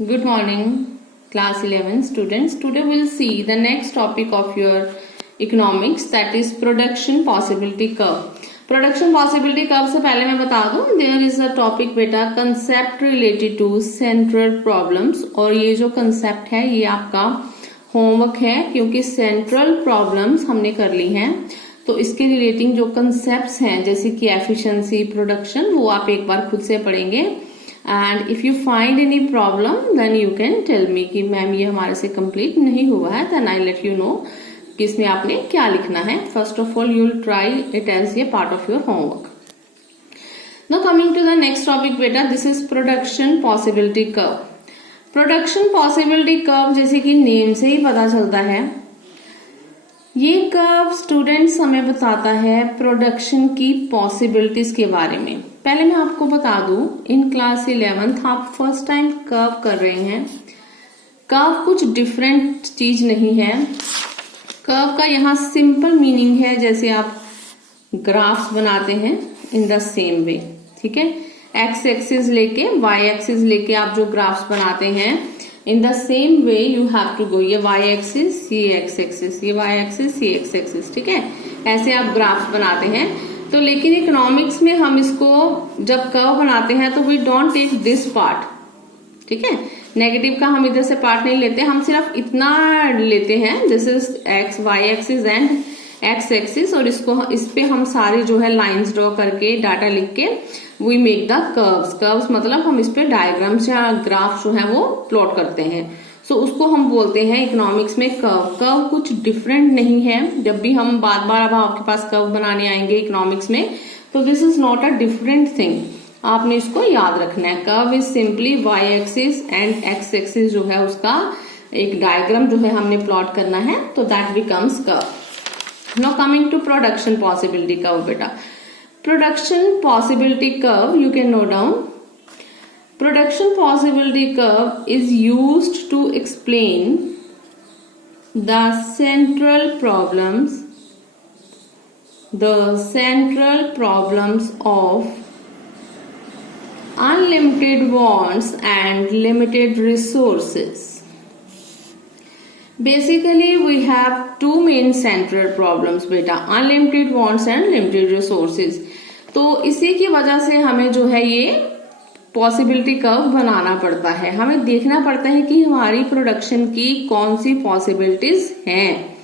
Good morning, class 11 students. Today we'll see the next topic of your economics, that is production possibility curve. Production possibility curve से पहले मैं बता दूं, there is a topic बेटा concept related to central problems, और ये जो concept है ये आपका होमवर्क है क्योंकि central problems हमने कर ली हैं, तो इसके रिलेटिंग जो concepts हैं जैसे कि efficiency, production, वो आप एक बार खुद से पढ़ेंगे. And if you find any problem then you can tell me कि मैम ये हमारे से कंप्लीट नहीं हुआ है, then I let you know कि इसमें आपने क्या लिखना है. First of all you will try it as a part of your homework. Now coming to the next topic बेटा, this is production possibility curve. Production possibility curve जैसे कि name से ही पता चलता है, ये कर्व स्टूडेंट्स हमें बताता है प्रोडक्शन की पॉसिबिलिटीज के बारे में. पहले मैं आपको बता दूं, इन क्लास 11th आप फर्स्ट टाइम कर्व कर रहे हैं. कर्व कुछ डिफरेंट चीज नहीं है. कर्व का यहाँ सिंपल मीनिंग है जैसे आप ग्राफ्स बनाते हैं इन द सेम वे. ठीक है, एक्स एक्सिस लेके वाई एक्सिस लेके आप जो ग्राफ्स बनाते हैं in the same way you have to go. ये वाई एक्सिस, ये एक्स एक्सिस, ये वाई एक्सिस, ये एक्स एक्सिस. ठीक है, ऐसे आप ग्राफ्स बनाते हैं. तो लेकिन इकोनॉमिक्स में हम इसको जब कर्व बनाते हैं तो we don't take this part. ठीक है, नेगेटिव का हम इधर से पार्ट नहीं लेते, हम सिर्फ इतना लेते हैं, this is X Y axis and X axis, और इसको इस पे हम सारे जो है लाइंस ड्रॉ करके डाटा लिख के we make the curves. Curves मतलब हम इस पे डायग्राम्स या ग्राफ जो है वो प्लॉट करते हैं. सो उसको हम बोलते हैं इकोनॉमिक्स में कर्व. कर्व कुछ डिफरेंट नहीं है. जब भी हम बार बार अब आपके पास कर्व बनाने आएंगे इकोनॉमिक्स में, तो this is not a different thing. आपने इसको याद रखना है. Curve is simply Y axis and X axis जो है उसका एक डायग्राम जो है हमने प्लॉट करना है, तो that becomes curve. Now coming to production possibility curve बेटा. Production possibility curve you can note down. Production possibility curve is used to explain the central problems of unlimited wants and limited resources. Basically we have two main central problems beta, unlimited wants and limited resources. तो इसी की वजह से हमें जो है ये possibility curve बनाना पड़ता है. हमें देखना पड़ता है कि हमारी प्रोडक्शन की कौन सी पॉसिबिलिटीज हैं.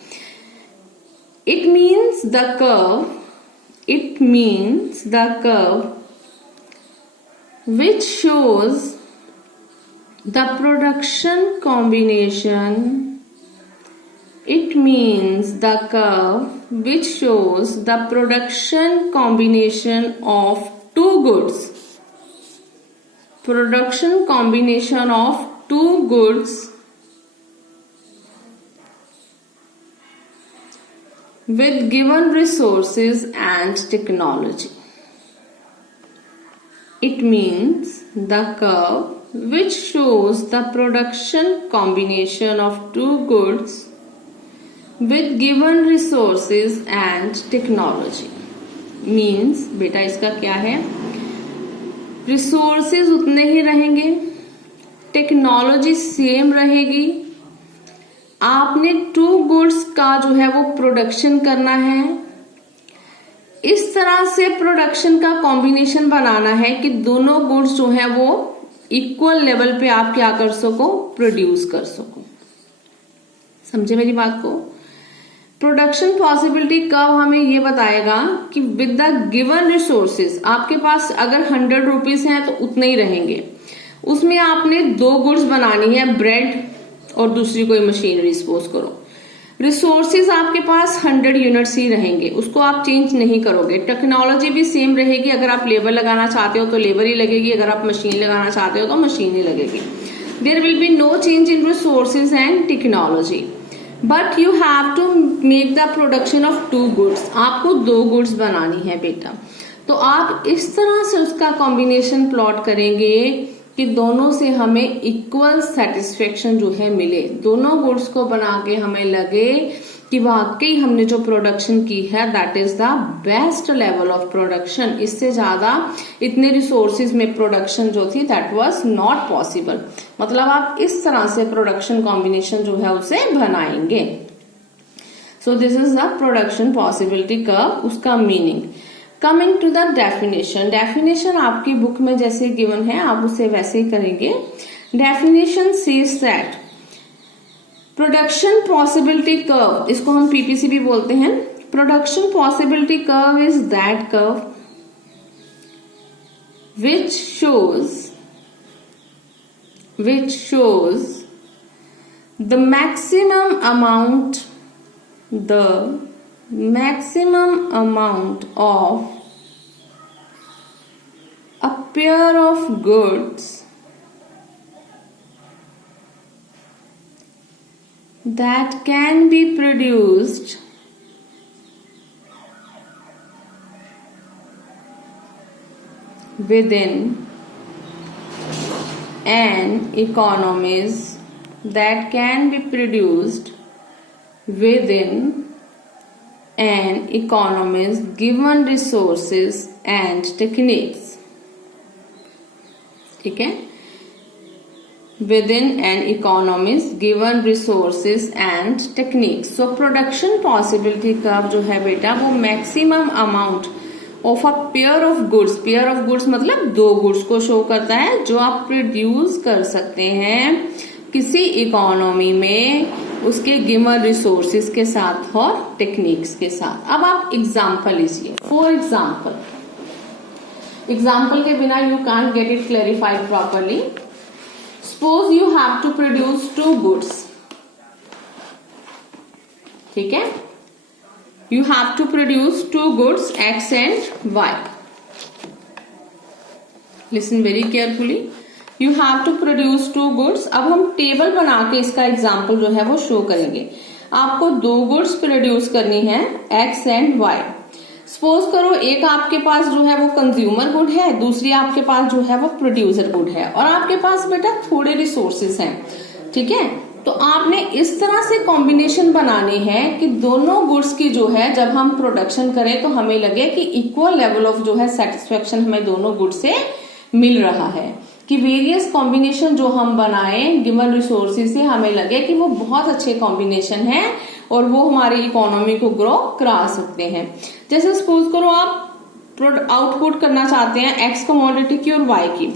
It means the curve which shows the production combination. It means the curve which shows the production combination of two goods. Production combination of two goods with given resources and technology. It means the curve which shows the production combination of two goods with given resources and technology. Means बेटा इसका क्या है, resources उतने ही रहेंगे, technology same रहेगी, आपने to goods का जो है वो प्रोडक्शन करना है. इस तरह से प्रोडक्शन का कॉम्बिनेशन बनाना है कि दोनों गुड्स जो है वो इक्वल लेवल पे आप क्या कर सको, प्रोड्यूस कर सको. समझे मेरी बात को. प्रोडक्शन पॉसिबिलिटी कर्व हमें ये बताएगा कि विद द गिवन रिसोर्सेज, आपके पास अगर 100 रुपीज हैं तो उतने ही रहेंगे. उसमें आपने दो गुड्स बनानी है, ब्रेड और दूसरी कोई मशीनरी सपोज करो. रिसोर्सेज आपके पास 100 यूनिट्स ही रहेंगे, उसको आप चेंज नहीं करोगे. टेक्नोलॉजी भी सेम रहेगी, अगर आप लेबर लगाना चाहते हो तो लेबर ही लगेगी, अगर आप मशीन लगाना चाहते हो तो मशीन ही लगेगी. There will be no change in resources and technology, but you have to make the production of two goods. आपको दो गुड्स बनानी है बेटा, तो आप इस तरह से उसका कॉम्बिनेशन प्लॉट करेंगे कि दोनों से हमें इक्वल सेटिस्फेक्शन जो है मिले. दोनों गुड्स को बना के हमें लगे कि वाकई हमने जो प्रोडक्शन की है that is the best level of production, इससे ज्यादा इतने रिसोर्सेज में प्रोडक्शन जो थी दैट वाज नॉट पॉसिबल। मतलब आप इस तरह से प्रोडक्शन कॉम्बिनेशन जो है उसे बनाएंगे। So this is the production possibility curve, उसका meaning. Coming to the definition, definition आपकी बुक में जैसे गिवन है आप उसे वैसे ही करेंगे। Definition says that production possibility curve, इसको हम पीपीसी भी बोलते हैं। Production possibility curve is that curve which shows the maximum amount of a pair of goods that can be produced within an economies given resources and techniques। ठीक है, within an economies given resources and techniques। so production possibility curve जो है बेटा वो maximum amount of a pair of goods मतलब दो goods को show करता है जो आप प्रोड्यूस कर सकते हैं किसी इकोनॉमी में उसके गिवन रिसोर्सेज के साथ और टेक्निक्स के साथ। अब आप एग्जाम्पल लीजिए। फॉर एग्जाम्पल के बिना you can't get it clarified properly. Suppose you have to produce two goods, ठीक है, you have to produce two goods X and Y। Listen very carefully, you have to produce two goods। अब हम table बना के इसका example जो है वो शो करेंगे। आपको दो गुड्स प्रोड्यूस करनी है X एंड Y। सपोज करो एक आपके पास जो है वो कंज्यूमर गुड है, दूसरी आपके पास जो है वो प्रोड्यूसर गुड है, और आपके पास बेटा थोड़े रिसोर्सेस हैं। ठीक है, तो आपने इस तरह से कॉम्बिनेशन बनानी है कि दोनों गुड्स की जो है जब हम प्रोडक्शन करें तो हमें लगे कि इक्वल लेवल ऑफ जो है सेटिस्फेक्शन हमें दोनों गुड से मिल रहा है, कि वेरियस कॉम्बिनेशन जो हम बनाए गिवन रिसोर्सेज से हमें लगे कि वो बहुत अच्छे कॉम्बिनेशन है और वो हमारी इकोनॉमी को ग्रो करा सकते हैं। जैसे सपोज करो आप आउटपुट करना चाहते हैं एक्स कमोडिटी की और वाई की।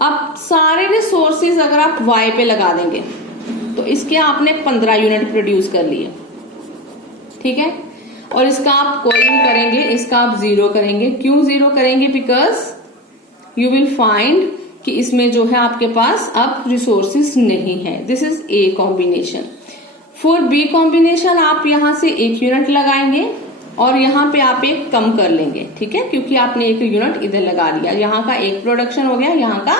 अब सारे रिसोर्सेज अगर आप वाई पे लगा देंगे तो इसके आपने 15 यूनिट प्रोड्यूस कर लिए, ठीक है, और इसका आप कोई नहीं करेंगे, इसका आप 0 करेंगे। क्यों 0 करेंगे? बिकॉज यू विल फाइंड कि इसमें जो है आपके पास अब रिसोर्सेज नहीं है। This is a combination. For B combination आप यहां से 1 यूनिट लगाएंगे और यहाँ पे आप एक कम कर लेंगे, ठीक है, क्योंकि आपने 1 यूनिट इधर लगा लिया, यहाँ का 1 प्रोडक्शन हो गया, यहाँ का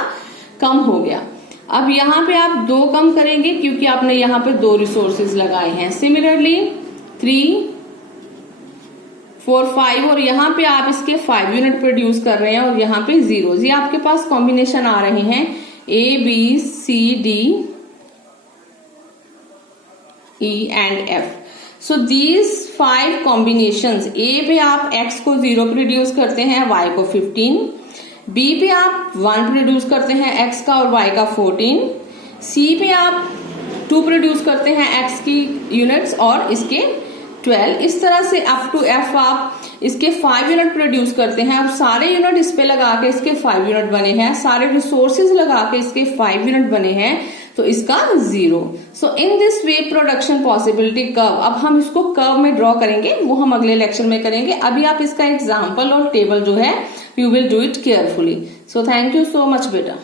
कम हो गया। अब यहाँ पे आप 2 कम करेंगे क्योंकि आपने यहाँ पे 2 रिसोर्सेज लगाए हैं। सिमिलरली 3, 4, 5 और यहाँ पे आप इसके 5 यूनिट प्रोड्यूस कर रहे हैं और यहाँ पे 0। ये आपके पास कॉम्बिनेशन आ रहे हैं A, B, C, D, E and F। So these 5 combinations, A पे आप X को 0 प्रोड्यूस करते हैं, Y को 15, B पे आप 1 प्रोड्यूस करते हैं X का और Y का 14, C पे आप 2 प्रोड्यूस करते हैं X की यूनिट्स और इसके 12। इस तरह से अप टू F आप इसके 5 यूनिट प्रोड्यूस करते हैं। अब सारे यूनिट इस पे लगा के इसके 5 यूनिट बने हैं, सारे रिसोर्सेज लगा के इसके 5 यूनिट बने हैं, तो इसका 0। So in this way production possibility curve, अब हम इसको कर्व में ड्रॉ करेंगे, वो हम अगले लेक्चर में करेंगे। अभी आप इसका एग्जाम्पल और टेबल जो है you will do it carefully. So thank you so much बेटा।